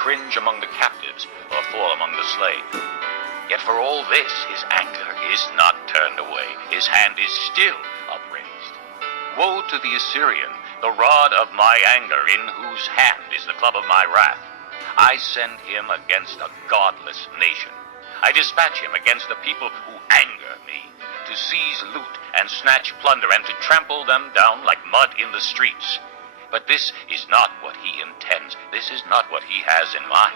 cringe among the captives or fall among the slain. Yet for all this, his anger is not turned away. His hand is still upraised. Woe to the Assyrian, the rod of my anger, in whose hand is the club of my wrath. I send him against a godless nation. I dispatch him against the people who anger me, to seize loot and snatch plunder and to trample them down like mud in the streets. But this is not what he intends. This is not what he has in mind.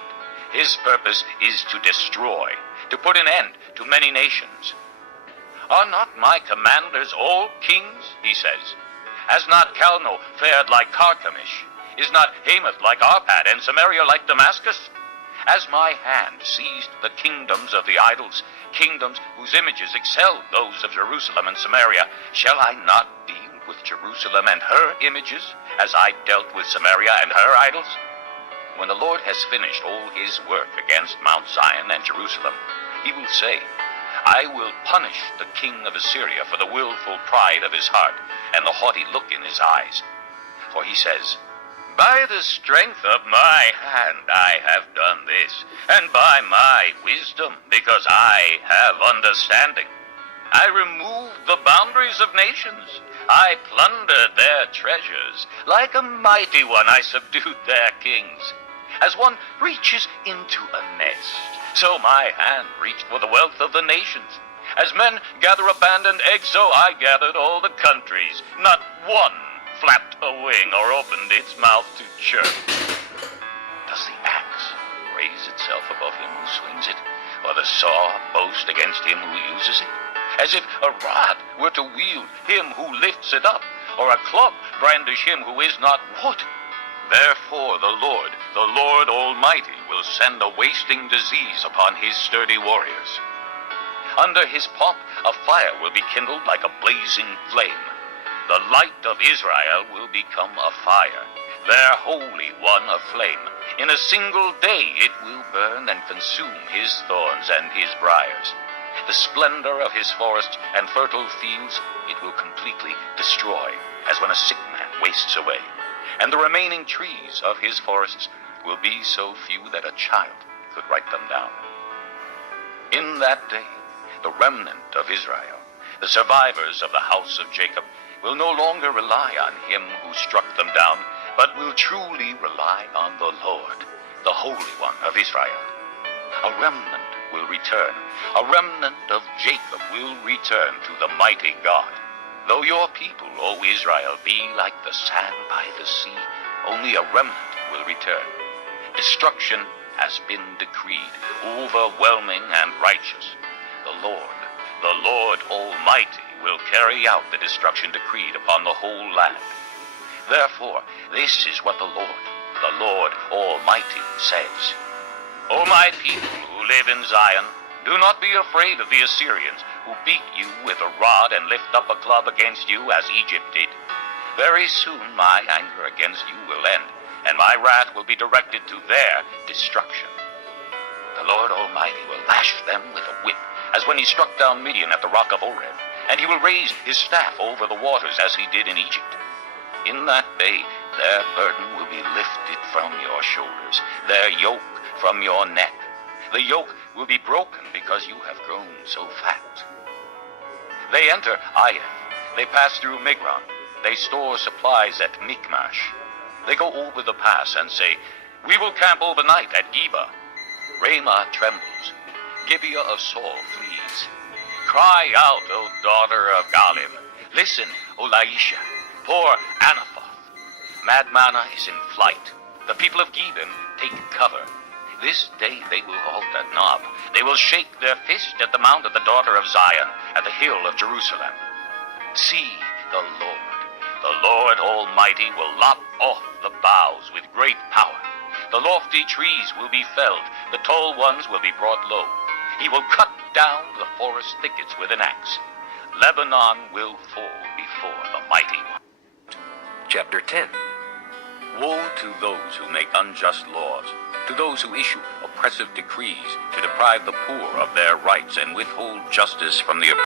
His purpose is to destroy, to put an end to many nations. Are not my commanders all kings, he says? Has not Calno fared like Carchemish? Is not Hamath like Arpad, and Samaria like Damascus? As my hand seized the kingdoms of the idols, kingdoms whose images excelled those of Jerusalem and Samaria, shall I not deal with Jerusalem and her images, as I dealt with Samaria and her idols? When the Lord has finished all his work against Mount Zion and Jerusalem, he will say, I will punish the king of Assyria for the willful pride of his heart and the haughty look in his eyes. For he says, by the strength of my hand I have done this, and by my wisdom, because I have understanding. I removed the boundaries of nations. I plundered their treasures. Like a mighty one I subdued their kings. As one reaches into a nest, so my hand reached for the wealth of the nations. As men gather abandoned eggs, so I gathered all the countries. Not one flapped a wing or opened its mouth to chirp. Does the axe raise itself above him who swings it, or the saw boast against him who uses it? As if a rod were to wield him who lifts it up, or a club brandish him who is not wood. Therefore the Lord Almighty, will send a wasting disease upon his sturdy warriors. Under his pomp a fire will be kindled like a blazing flame. The light of Israel will become a fire, their Holy One a flame. In a single day it will burn and consume his thorns and his briars. The splendor of his forests and fertile fields it will completely destroy, as when a sick man wastes away. And the remaining trees of his forests will be so few that a child could write them down. In that day, the remnant of Israel, the survivors of the house of Jacob, will no longer rely on him who struck them down, but will truly rely on the Lord, the Holy One of Israel. A remnant will return. A remnant of Jacob will return to the mighty God. Though your people, O Israel, be like the sand by the sea, only a remnant will return. Destruction has been decreed, overwhelming and righteous. The Lord Almighty, will carry out the destruction decreed upon the whole land. Therefore, this is what the Lord Almighty says. O my people who live in Zion, do not be afraid of the Assyrians, who beat you with a rod and lift up a club against you as Egypt did. Very soon my anger against you will end, and my wrath will be directed to their destruction. The Lord Almighty will lash them with a whip, as when he struck down Midian at the rock of Oreb, and he will raise his staff over the waters as he did in Egypt. In that day their burden will be lifted from your shoulders, their yoke from your neck. The yoke will be broken because you have grown so fat. They enter Aiath, they pass through Migron, they store supplies at Michmash. They go over the pass and say, we will camp overnight at Geba. Ramah trembles, Gibeah of Saul flees. Cry out, O daughter of Galim. Listen, O Laisha. Poor Anathoth. Madmannah is in flight. The people of Gebim take cover. This day they will halt at Nob. They will shake their fist at the mount of the daughter of Zion, at the hill of Jerusalem. See, the Lord Almighty will lop off the boughs with great power. The lofty trees will be felled, the tall ones will be brought low. He will cut down the forest thickets with an axe. Lebanon will fall before the mighty one. Chapter 10. Woe to those who make unjust laws, to those who issue oppressive decrees to deprive the poor of their rights and withhold justice from the oppressed.